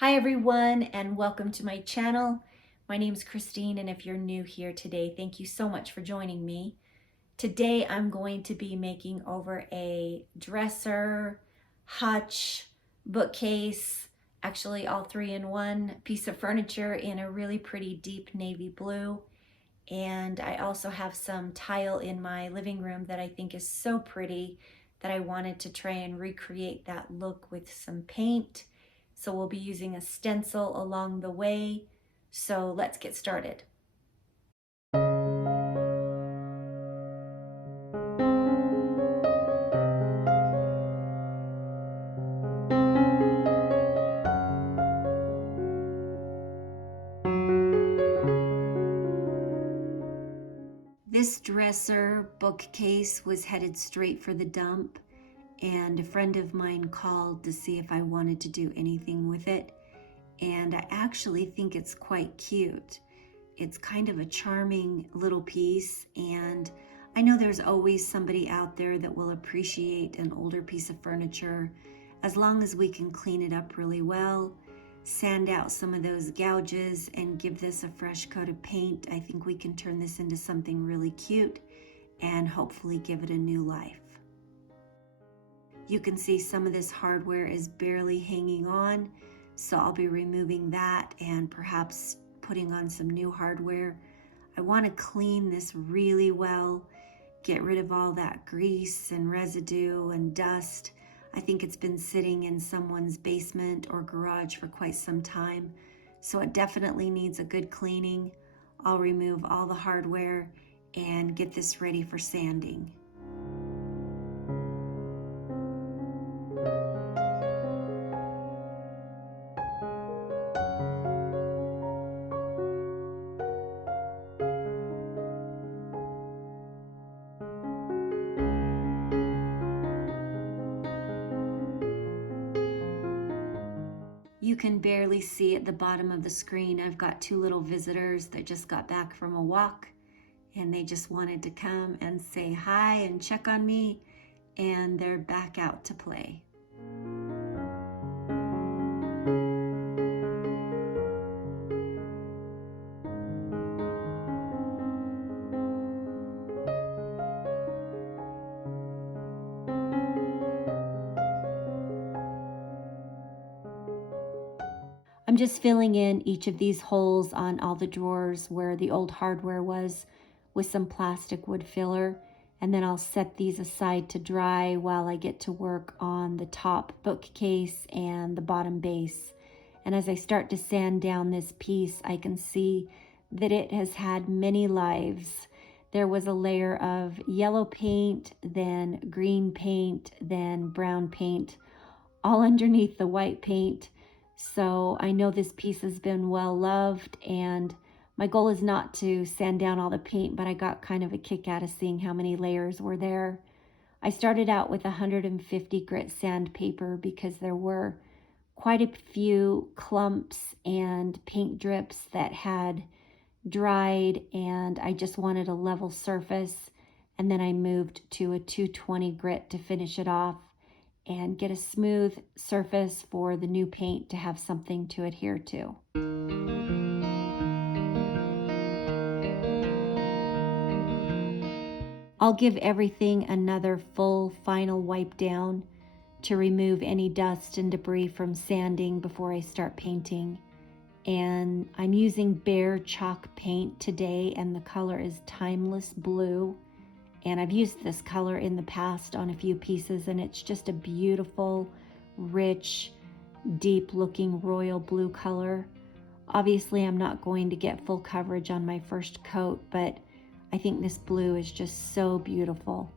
Hi everyone, and welcome to my channel. My name is Christine, and if you're new here today, thank you so much for joining me. Today I'm going to be making over a dresser, hutch, bookcase, actually all three in one piece of furniture in a really pretty deep navy blue. And I also have some tile in my living room that I think is so pretty that I wanted to try and recreate that look with some paint. So we'll be using a stencil along the way. So let's get started. This dresser bookcase was headed straight for the dump, and a friend of mine called to see if I wanted to do anything with it. And I actually think it's quite cute. It's kind of a charming little piece, and I know there's always somebody out there that will appreciate an older piece of furniture as long as we can clean it up really well, sand out some of those gouges, and give this a fresh coat of paint. I think we can turn this into something really cute and hopefully give it a new life. You can see some of this hardware is barely hanging on, so I'll be removing that and perhaps putting on some new hardware. I want to clean this really well, get rid of all that grease and residue and dust. I think it's been sitting in someone's basement or garage for quite some time, so it definitely needs a good cleaning. I'll remove all the hardware and get this ready for sanding. You can barely see at the bottom of the screen, I've got two little visitors that just got back from a walk, and they just wanted to come and say hi and check on me, and they're back out to play. I'm just filling in each of these holes on all the drawers where the old hardware was with some plastic wood filler, and then I'll set these aside to dry while I get to work on the top bookcase and the bottom base. And as I start to sand down this piece, I can see that it has had many lives. There was a layer of yellow paint, then green paint, then brown paint, all underneath the white paint. So I know this piece has been well loved, and my goal is not to sand down all the paint, but I got kind of a kick out of seeing how many layers were there. I started out with 150 grit sandpaper because there were quite a few clumps and paint drips that had dried, and I just wanted a level surface. And then I moved to a 220 grit to finish it off and get a smooth surface for the new paint to have something to adhere to. I'll give everything another full final wipe down to remove any dust and debris from sanding before I start painting. And I'm using Behr chalk paint today, and the color is Timeless Blue. And I've used this color in the past on a few pieces, and it's just a beautiful, rich, deep looking royal blue color. Obviously, I'm not going to get full coverage on my first coat, but I think this blue is just so beautiful.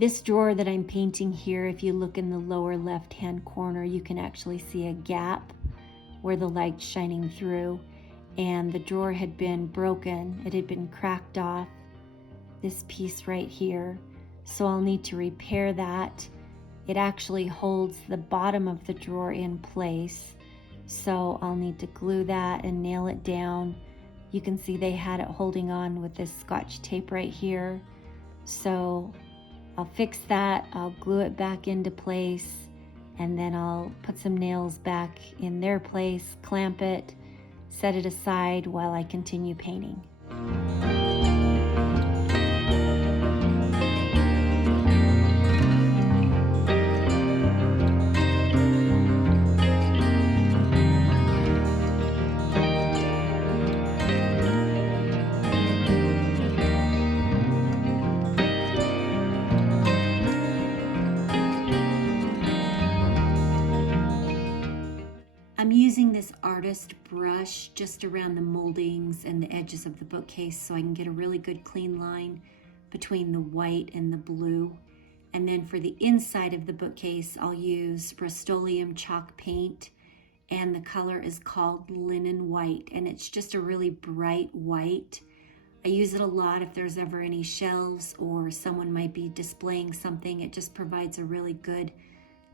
This drawer that I'm painting here, if you look in the lower left-hand corner, you can actually see a gap where the light's shining through. and the drawer had been broken. It had been cracked off, this piece right here. So I'll need to repair that. It actually holds the bottom of the drawer in place. So I'll need to glue that and nail it down. You can see they had it holding on with this Scotch tape right here. So I'll fix that, I'll glue it back into place, and then I'll put some nails back in their place, clamp it, set it aside while I continue painting. I'm using this artist brush just around the moldings and the edges of the bookcase so I can get a really good clean line between the white and the blue. And then for the inside of the bookcase, I'll use Rust-Oleum chalk paint, and the color is called Linen White, and it's just a really bright white. I use it a lot if there's ever any shelves or someone might be displaying something. It just provides a really good,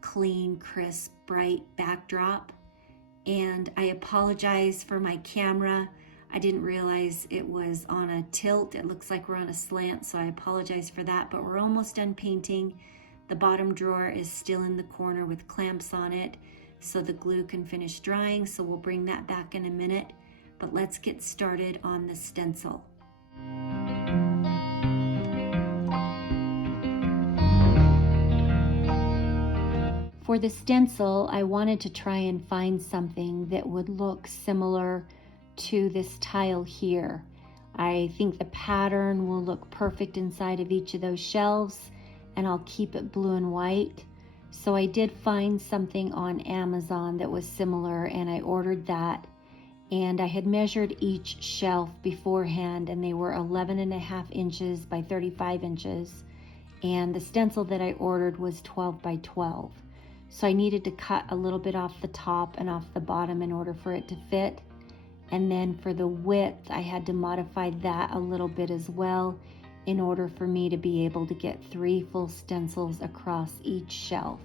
clean, crisp, bright backdrop. And I apologize for my camera. I didn't realize it was on a tilt. It looks like we're on a slant, so I apologize for that, but we're almost done painting. The bottom drawer is still in the corner with clamps on it, so the glue can finish drying, so we'll bring that back in a minute. But let's get started on the stencil. For the stencil, I wanted to try and find something that would look similar to this tile here. I think the pattern will look perfect inside of each of those shelves, and I'll keep it blue and white. So I did find something on Amazon that was similar, and I ordered that. And I had measured each shelf beforehand, and they were 11.5 inches by 35 inches. And the stencil that I ordered was 12 by 12. So I needed to cut a little bit off the top and off the bottom in order for it to fit. And then for the width, I had to modify that a little bit as well in order for me to be able to get 3 full stencils across each shelf.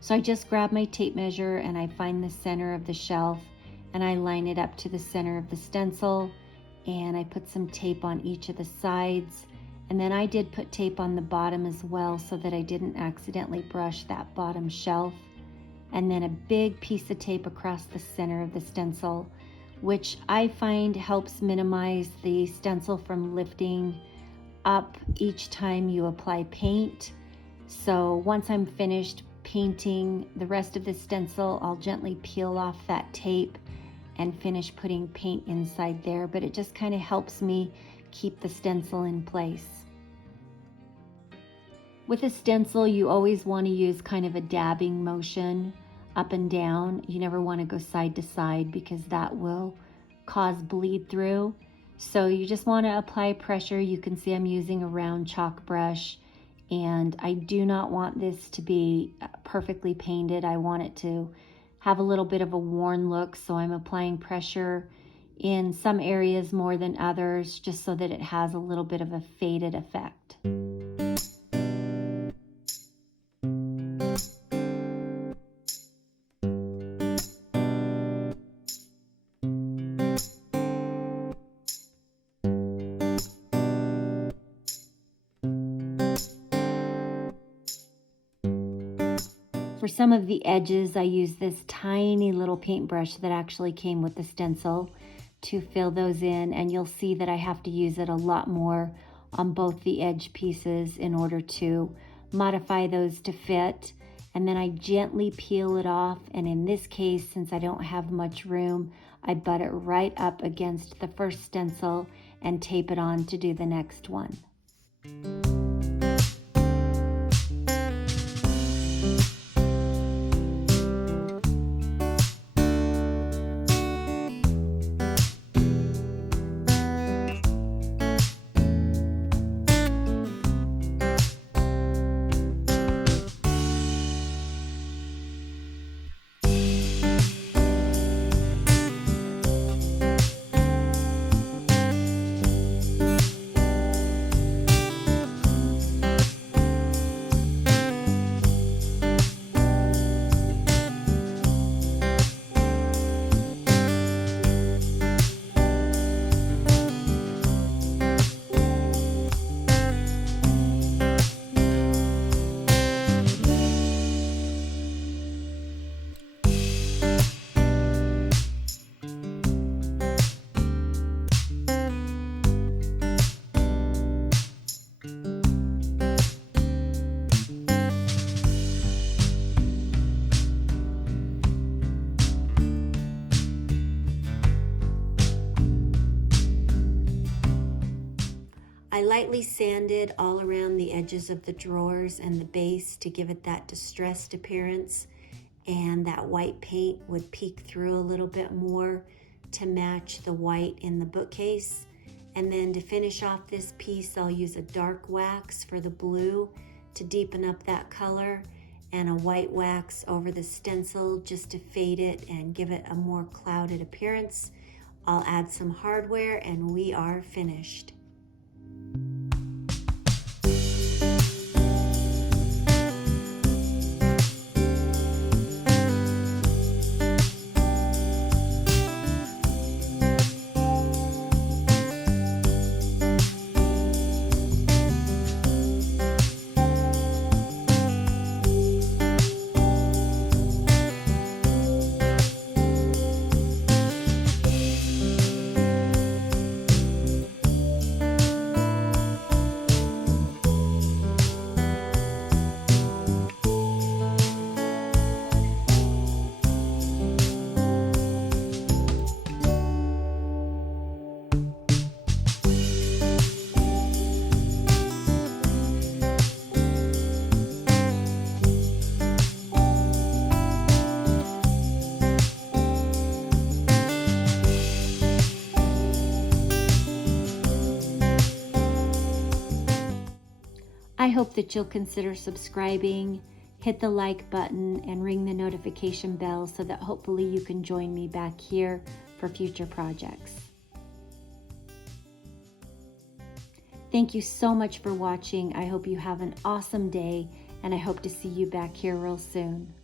So I just grab my tape measure and I find the center of the shelf and I line it up to the center of the stencil, and I put some tape on each of the sides. And then I did put tape on the bottom as well so that I didn't accidentally brush that bottom shelf. And then a big piece of tape across the center of the stencil, which I find helps minimize the stencil from lifting up each time you apply paint. So once I'm finished painting the rest of the stencil, I'll gently peel off that tape and finish putting paint inside there. But it just kind of helps me keep the stencil in place. With a stencil, you always want to use kind of a dabbing motion up and down. You never want to go side to side because that will cause bleed through. So you just want to apply pressure. You can see I'm using a round chalk brush, and I do not want this to be perfectly painted. I want it to have a little bit of a worn look, so I'm applying pressure in some areas more than others, just so that it has a little bit of a faded effect. For some of the edges, I use this tiny little paintbrush that actually came with the stencil to fill those in, and you'll see that I have to use it a lot more on both the edge pieces in order to modify those to fit. And then I gently peel it off, and in this case, since I don't have much room, I butt it right up against the first stencil and tape it on to do the next one. I lightly sanded all around the edges of the drawers and the base to give it that distressed appearance, and that white paint would peek through a little bit more to match the white in the bookcase. And then to finish off this piece, I'll use a dark wax for the blue to deepen up that color, and a white wax over the stencil just to fade it and give it a more clouded appearance. I'll add some hardware and we are finished. I hope that you'll consider subscribing, hit the like button, and ring the notification bell so that hopefully you can join me back here for future projects. Thank you so much for watching. I hope you have an awesome day, and I hope to see you back here real soon.